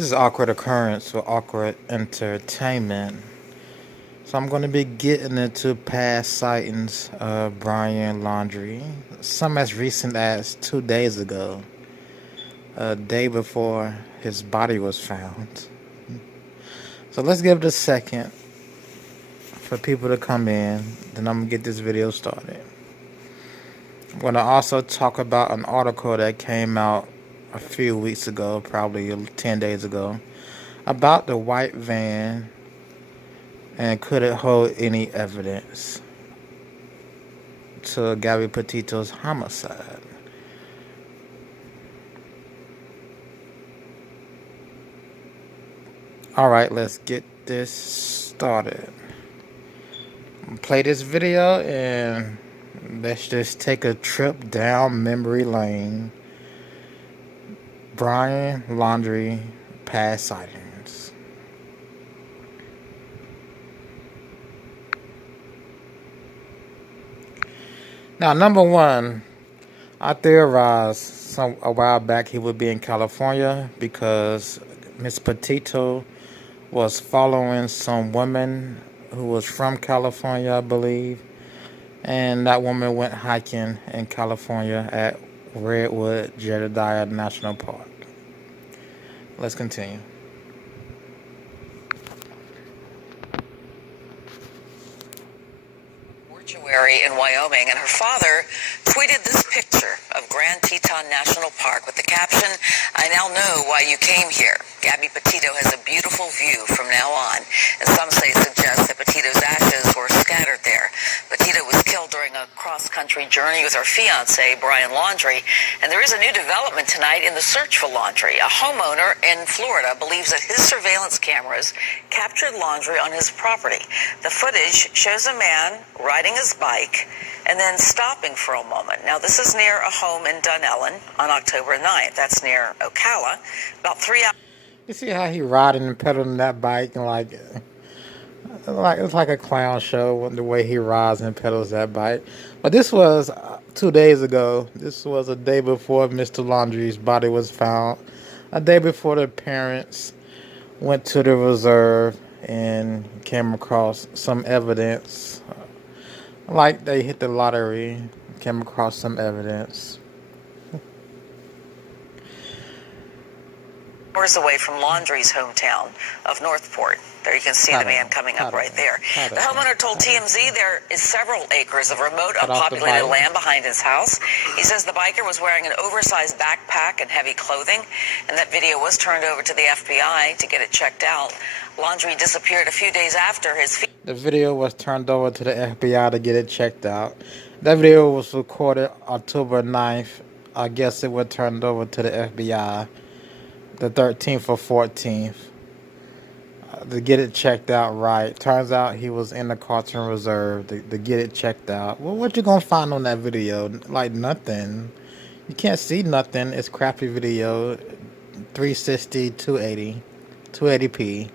This is Awkward Occurrence with Awkward Entertainment. So I'm going to be getting into past sightings of Brian Laundrie. Some as recent as 2 days ago, a day before his body was found. So let's give it a second for people to come in, then I'm going to get this video started. I'm going to also talk about an article that came out a few weeks ago, probably 10 days ago, about the white van and could it hold any evidence to Gabby Petito's homicide. Alright, let's get this started. Play this video and let's just take a trip down memory lane. Brian Laundrie past sightings. Now, number one, I theorized a while back he would be in California because Miss Petito was following some woman who was from California, I believe, and that woman went hiking in California at Redwood Jedediah National Park. Let's continue. Mortuary in Wyoming, and her father tweeted this picture of Grand Teton National Park with the caption, "I now know why you came here. Gabby Petito has a beautiful view from now on," and some say suggest that Petito's ashes were scattered there. Petito was killed during a cross-country journey with her fiancé, Brian Laundrie, and there is a new development tonight in the search for Laundrie. A homeowner in Florida believes that his surveillance cameras captured Laundrie on his property. The footage shows a man riding his bike and then stopping for a moment. Now, this is near a home in Dunellen on October 9th. That's near Ocala, about 3 hours. You see how he riding and pedaling that bike and like it's like a clown show the way he rides and pedals that bike. But this was 2 days ago. This was a day before Mr. Laundrie's body was found. A day before the parents went to the reserve and came across some evidence. Like they hit the lottery, came across some evidence. Hours away from Laundrie's hometown of Northport. There you can see the man coming up right there. The homeowner told TMZ there is several acres of remote, unpopulated land behind his house. He says the biker was wearing an oversized backpack and heavy clothing, and that video was turned over to the FBI to get it checked out. Laundrie disappeared a few days after his... The video was turned over to the FBI to get it checked out. That video was recorded October 9th. I guess it was turned over to the FBI the 13th or 14th to get it checked out right. Turns out he was in the Carlton Reserve to get it checked out. Well, what you gonna find on that video? Like nothing. You can't see nothing. It's crappy video. 360, 280, 280p.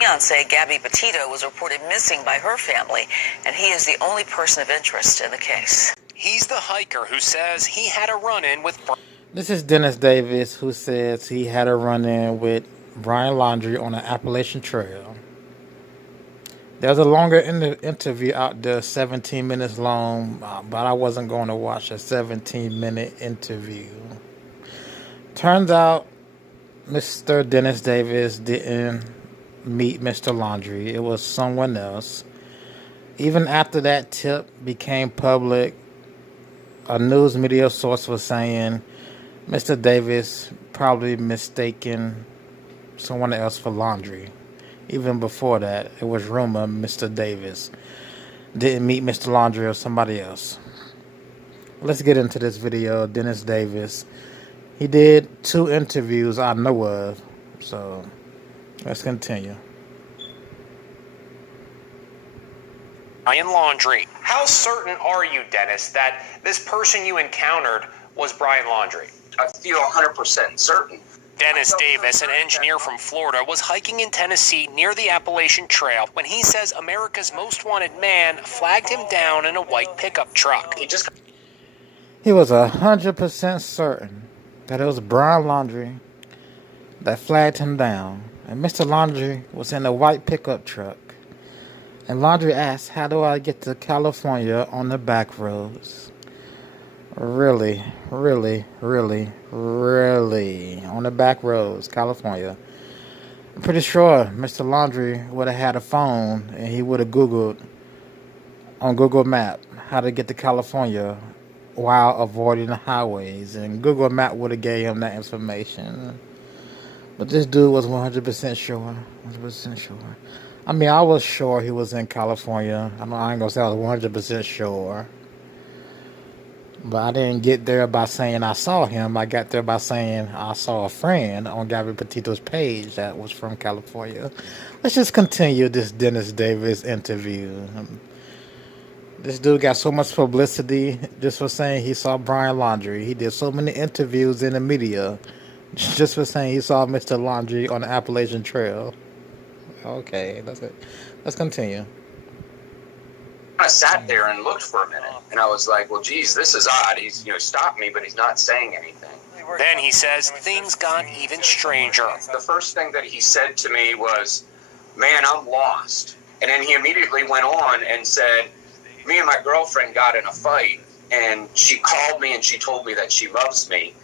Fiancé Gabby Petito was reported missing by her family, and he is the only person of interest in the case. He's the hiker who says he had a run-in with... This is Dennis Davis, who says he had a run-in with Brian Laundrie on the Appalachian Trail. There's a longer interview out there, 17 minutes long, but I wasn't going to watch a 17-minute interview. Turns out Mr. Dennis Davis didn't meet Mr. Laundrie. It was someone else. Even after that tip became public, a news media source was saying Mr. Davis probably mistaken someone else for Laundrie. Even before that, it was rumored Mr. Davis didn't meet Mr. Laundrie or somebody else. Let's get into this video. Dennis Davis. He did 2 interviews I know of. So, let's continue. Brian Laundrie. How certain are you, Dennis, that this person you encountered was Brian Laundrie? I feel 100% certain. Dennis Davis, an engineer from Florida, was hiking in Tennessee near the Appalachian Trail when he says America's Most Wanted man flagged him down in a white pickup truck. He was 100% certain that it was Brian Laundrie that flagged him down. And Mr. Laundrie was in a white pickup truck. And Laundrie asked, how do I get to California on the back roads? Really, really, really, really. On the back roads, California. I'm pretty sure Mr. Laundrie would have had a phone and he would have Googled on Google Map how to get to California while avoiding the highways. And Google Map would have gave him that information. But this dude was 100% sure. 100% sure. I mean, I was sure he was in California. I ain't gonna say I was 100% sure. But I didn't get there by saying I saw him. I got there by saying I saw a friend on Gabby Petito's page that was from California. Let's just continue this Dennis Davis interview. This dude got so much publicity just for saying he saw Brian Laundrie. He did so many interviews in the media just for saying he saw Mr. Laundrie on the Appalachian Trail. Okay, that's it. Let's continue. I sat there and looked for a minute, and I was like, well, geez, this is odd. He's, stopped me, but he's not saying anything. Then he says things got even stranger. The first thing that he said to me was, man, I'm lost. And then he immediately went on and said, me and my girlfriend got in a fight, and she called me and she told me that she loves me,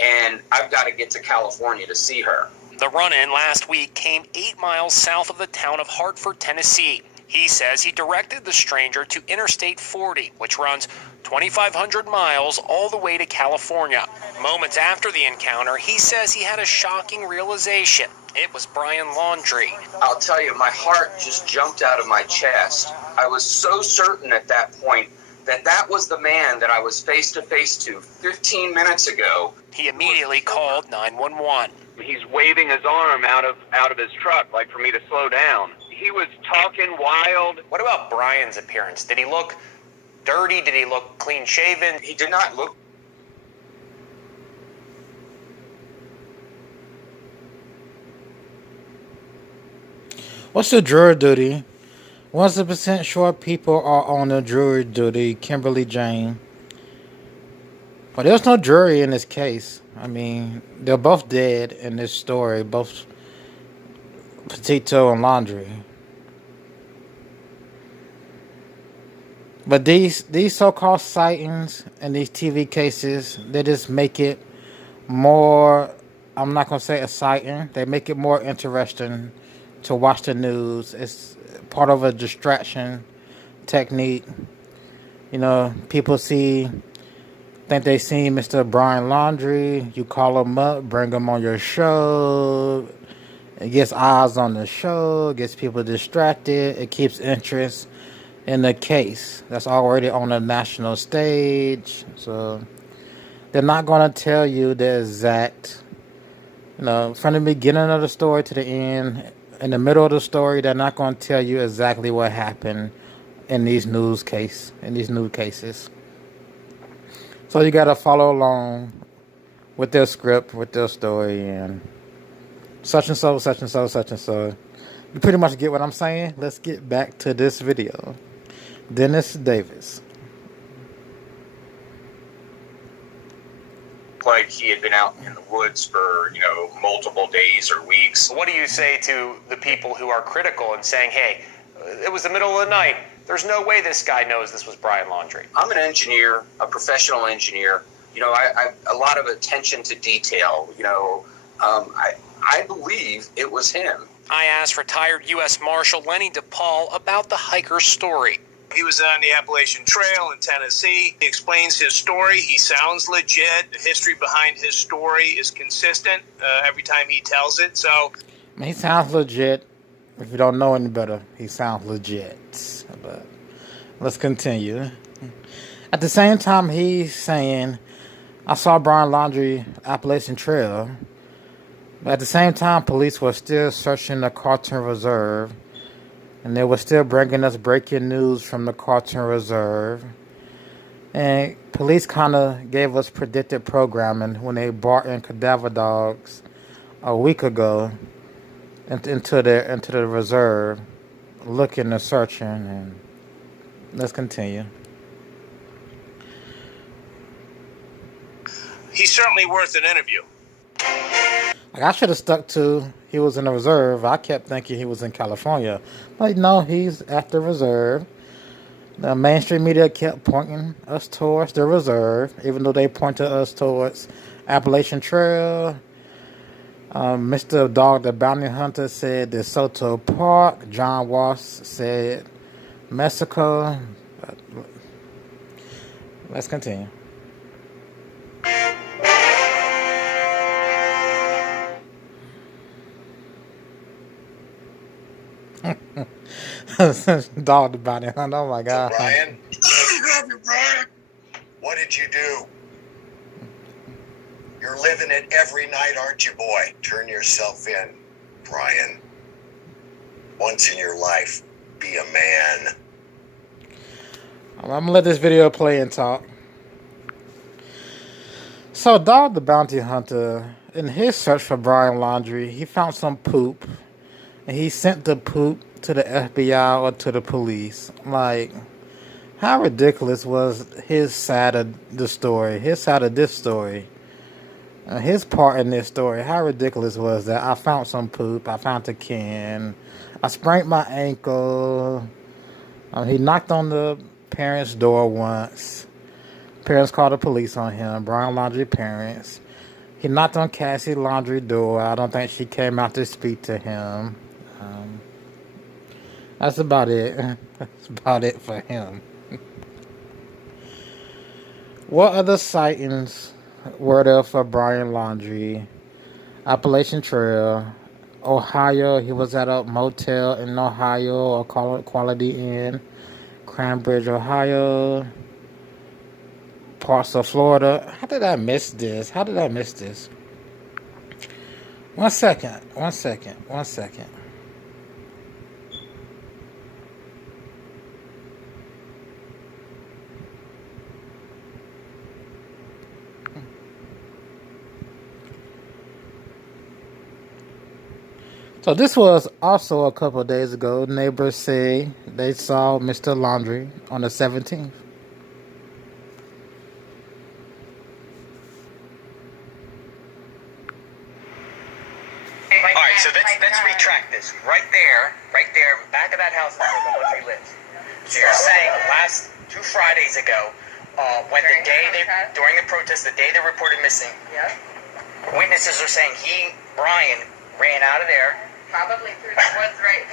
and I've got to get to California to see her. The run-in last week came 8 miles south of the town of Hartford, Tennessee. He says he directed the stranger to Interstate 40, which runs 2,500 miles all the way to California. Moments after the encounter, he says he had a shocking realization. It was Brian Laundrie. I'll tell you, my heart just jumped out of my chest. I was so certain at that point that that was the man that I was face-to-face to 15 minutes ago. He immediately called 911. He's waving his arm out of his truck, like for me to slow down. He was talking wild. What about Brian's appearance? Did he look dirty? Did he look clean-shaven? He did not look. What's the jury duty? 100% sure people are on the jury duty, Kimberly Jane. But there's no jury in this case. I mean, they're both dead in this story, both Petito and Laundrie. But these so-called sightings and these TV cases, they just make it more, I'm not going to say exciting, they make it more interesting to watch the news. It's part of a distraction technique. People think they seen Mr. Brian Laundrie. You call him up, bring him on your show. It gets eyes on the show. It gets people distracted. It keeps interest in the case that's already on the national stage. So they're not going to tell you the exact, from the beginning of the story to the end. In the middle of the story, they're not going to tell you exactly what happened in these new cases. So you got to follow along with their script, with their story, and such and so, such and so, such and so. You pretty much get what I'm saying. Let's get back to this video. Dennis Davis. Like he had been out in the woods for, multiple days or weeks. What do you say to the people who are critical and saying, hey, it was the middle of the night. There's no way this guy knows this was Brian Laundrie. I'm an engineer, a professional engineer. I a lot of attention to detail. I believe it was him. I asked retired U.S. Marshal Lenny DePaul about the hiker's story. He was on the Appalachian Trail in Tennessee. He explains his story. He sounds legit. The history behind his story is consistent every time he tells it. So He sounds legit. If you don't know any better, he sounds legit. But let's continue. At the same time, he's saying, I saw Brian Laundrie Appalachian Trail. But at the same time, police were still searching the Carlton Reserve. And they were still bringing us breaking news from the Carlton Reserve. And police kind of gave us predicted programming when they brought in cadaver dogs a week ago into the reserve, looking and searching. And let's continue. he's certainly worth an interview. Like, I should have stuck to he was in the reserve. I kept thinking he was in California. But no, he's at the reserve. The mainstream media kept pointing us towards the reserve, even though they pointed us towards Appalachian Trail. Mr. Dog the Bounty Hunter said DeSoto Park. John Walsh said Mexico. Let's continue. Dog the Bounty Hunter. Oh my God. So Brian, what did you do? You're living it every night, aren't you, boy? Turn yourself in, Brian. Once in your life, be a man. I'm going to let this video play and talk. So, Dog the Bounty Hunter, in his search for Brian Laundrie, he found some poop. And he sent the poop to the FBI or to the police. Like, how ridiculous was his side of the story? His side of this story? His part in this story, how ridiculous was that? I found some poop. I found a can. I sprained my ankle. He knocked on the parents' door once. Parents called the police on him. Brian Laundrie parents. He knocked on Cassie Laundrie's door. I don't think she came out to speak to him. That's about it. That's about it for him. What other sightings were there for Brian Laundrie? Appalachian Trail, Ohio. He was at a motel in Ohio, or Quality Inn, Cranbridge, Ohio. Parts of Florida. How did I miss this? One second. So this was also a couple of days ago. Neighbors say they saw Mr. Laundrie on the 17th. All right, so let's retract this. Right there, back of that house where the Laundrie lives. So you're saying last 2 Fridays ago, when during the protest, the day they reported missing, witnesses are saying Brian, ran out of there. Probably through the woods right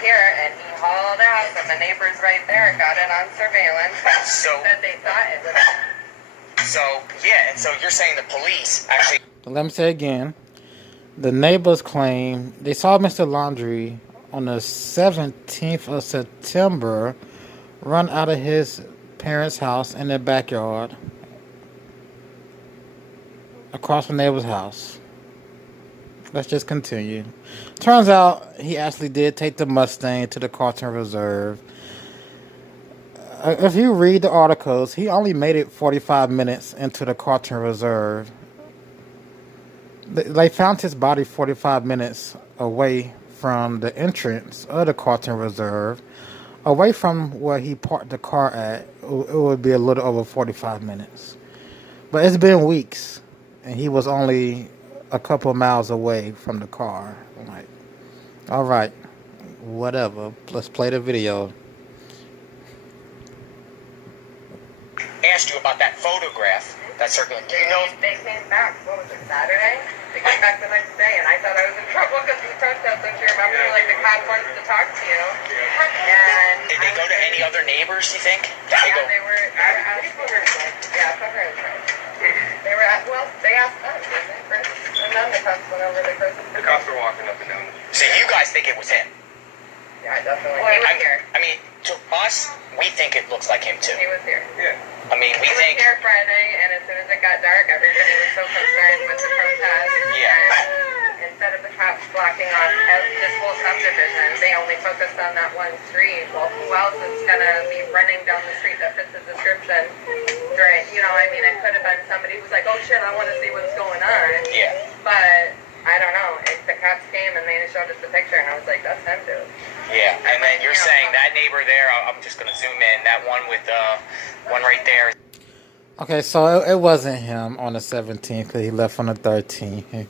here, and he hauled out from the neighbors right there, got it on surveillance. So said they thought it was. So yeah, and so you're saying the police actually. Let me say again. The neighbors claim they saw Mr. Laundrie on the 17th of September run out of his parents' house in their backyard across the neighbor's house. Let's just continue. Turns out he actually did take the Mustang to the Carlton Reserve. If you read the articles, he only made it 45 minutes into the Carlton Reserve. They found his body 45 minutes away from the entrance of the Carlton Reserve. Away from where he parked the car at, it would be a little over 45 minutes. But it's been weeks, and he was only a couple miles away from the car. I'm like, all right, whatever. Let's play the video. Asked you about that photograph that circulated. Do you know? They came back. What was it, Saturday? They came back the next day, and I thought I was in trouble because the protest. Don't you remember? Like the cop wants to talk to you. And Did they go to any other neighbors? You think? They were. I yeah, for her. They were at. Well, they asked us, didn't they, Chris? And then the cops went over to Chris. The cops were walking up and down. So you guys think it was him? Yeah, definitely. Well, he was here. I mean, to us, we think it looks like him too. He was here. Yeah. I mean, we He think. was here Friday, and as soon as it got dark, everybody was so concerned with the protest. Yeah. And instead of the cops blocking off this whole subdivision, they only focused on that one street. Well, who else is going to be running down the street that fits the description? During, I mean, it could have been somebody who's like, oh shit, I want to see what's going on. Yeah. But I don't know. The cops came and they showed us the picture, and I was like, that's him, dude. Yeah, and then you're saying that neighbor there, I'm just going to zoom in, that one with one right there. Okay, so it wasn't him on the 17th because he left on the 13th. Okay,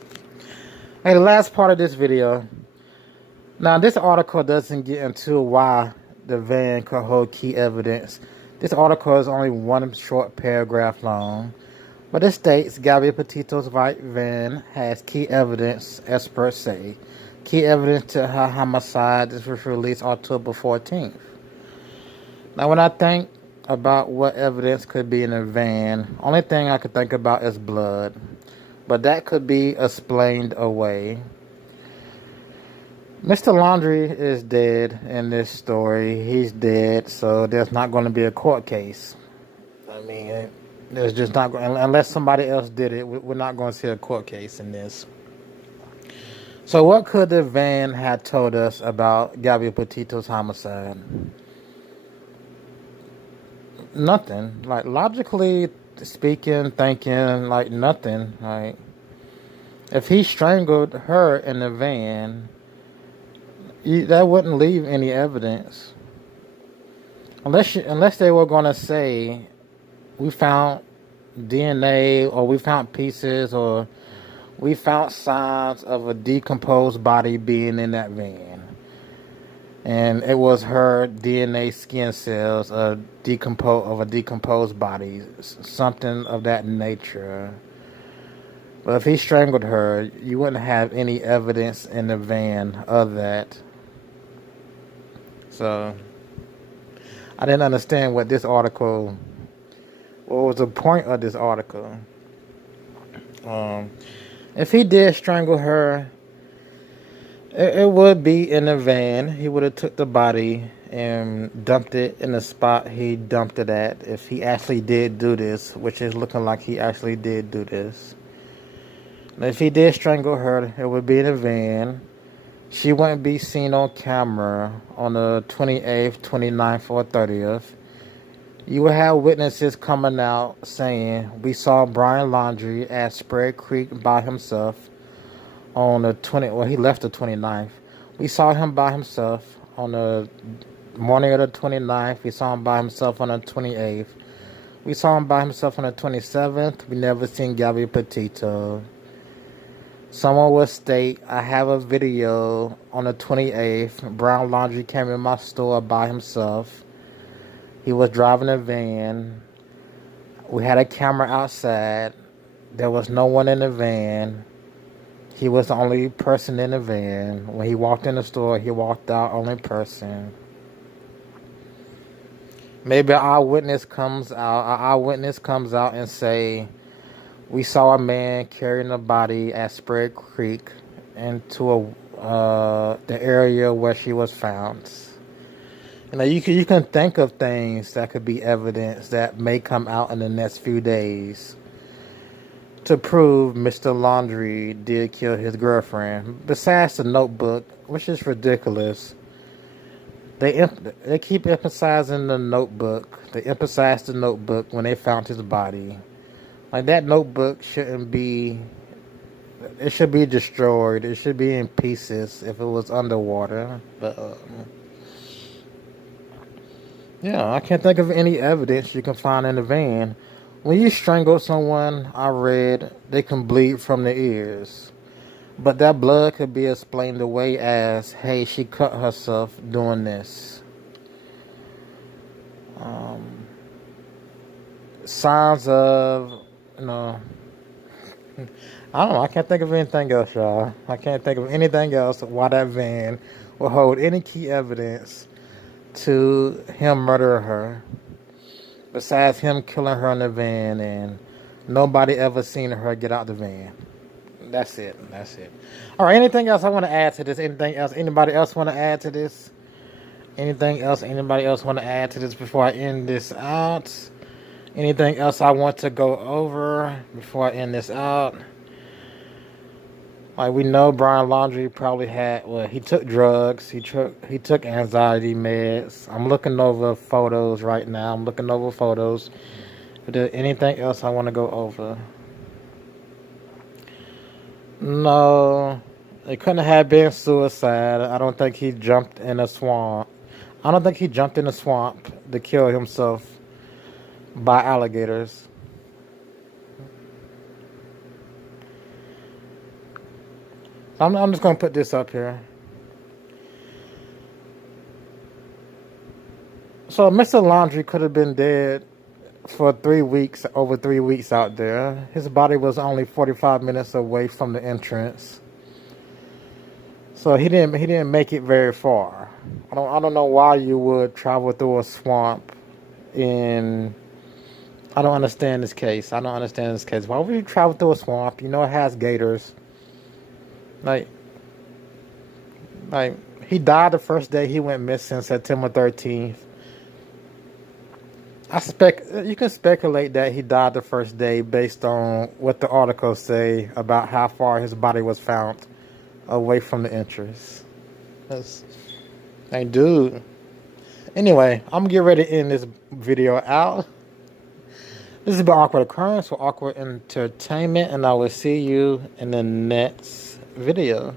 the last part of this video. Now, this article doesn't get into why the van could hold key evidence. This article is only one short paragraph long, but it states Gabby Petito's white van has key evidence, experts say. Key evidence to her homicide. This was released October 14th. Now, when I think about what evidence could be in a van, only thing I could think about is blood. But that could be explained away. Mr. Laundrie is dead in this story. He's dead, so there's not going to be a court case. I mean, there's just not going, unless somebody else did it, we're not going to see a court case in this. So what could the van have told us about Gabby Petito's homicide? Nothing. Like, logically speaking, thinking, like, nothing. Like, if he strangled her in the van, that wouldn't leave any evidence. Unless they were going to say, we found DNA, or we found pieces, or we found signs of a decomposed body being in that van. And it was her DNA skin cells of a decomposed body, something of that nature. But if he strangled her, you wouldn't have any evidence in the van of that. So, I didn't understand what was the point of this article. If he did strangle her, it would be in a van. He would have took the body and dumped it in the spot he dumped it at. If he actually did do this, which is looking like he actually did do this. And if he did strangle her, it would be in a van. She wouldn't be seen on camera on the 28th, 29th, or 30th. You would have witnesses coming out saying, we saw Brian Laundrie at Spread Creek by himself on the he left the 29th. We saw him by himself on the morning of the 29th. We saw him by himself on the 28th. We saw him by himself on the 27th. We never seen Gabby Petito. Someone will state, I have a video on the 28th. Brian Laundrie came in my store by himself. He was driving a van. We had a camera outside. There was no one in the van. He was the only person in the van. When he walked in the store, he walked out, only person. Maybe an eyewitness comes out and say, we saw a man carrying a body at Spread Creek into the area where she was found. You know, you can think of things that could be evidence that may come out in the next few days to prove Mr. Laundrie did kill his girlfriend. Besides the notebook, which is ridiculous. They keep emphasizing the notebook. They emphasized the notebook when they found his body. Like, that notebook shouldn't be... It should be destroyed. It should be in pieces if it was underwater. But, yeah, I can't think of any evidence you can find in the van. When you strangle someone, I read, they can bleed from the ears. But that blood could be explained away as, hey, she cut herself doing this. Signs of, I don't know. I can't think of anything else, y'all. I can't think of anything else why that van will hold any key evidence to him murdering her. Besides him killing her in the van and nobody ever seen her get out the van. That's it. All right, anything else I want to add to this? Anything else? Anybody else want to add to this? Anything else anybody else want to add to this before I end this out? Anything else I want to go over before I end this out? Like, we know Brian Laundrie probably he took drugs. He took anxiety meds. I'm looking over photos right now. If there's anything else I want to go over. No, it couldn't have been suicide. I don't think he jumped in a swamp. To kill himself by alligators. I'm just gonna put this up here. So Mr. Laundrie could have been dead for 3 weeks, over 3 weeks out there. His body was only 45 minutes away from the entrance. So he didn't make it very far. I don't know why you would travel through a swamp in I don't understand this case. Why would you travel through a swamp? You know it has gators. Like he died the first day he went missing, September 13th. You can speculate that he died the first day based on what the articles say about how far his body was found away from the entrance. Like, dude. Anyway, I'm gonna get ready to end this video out. This has been Awkward Occurrence for Awkward Entertainment, and I will see you in the next video.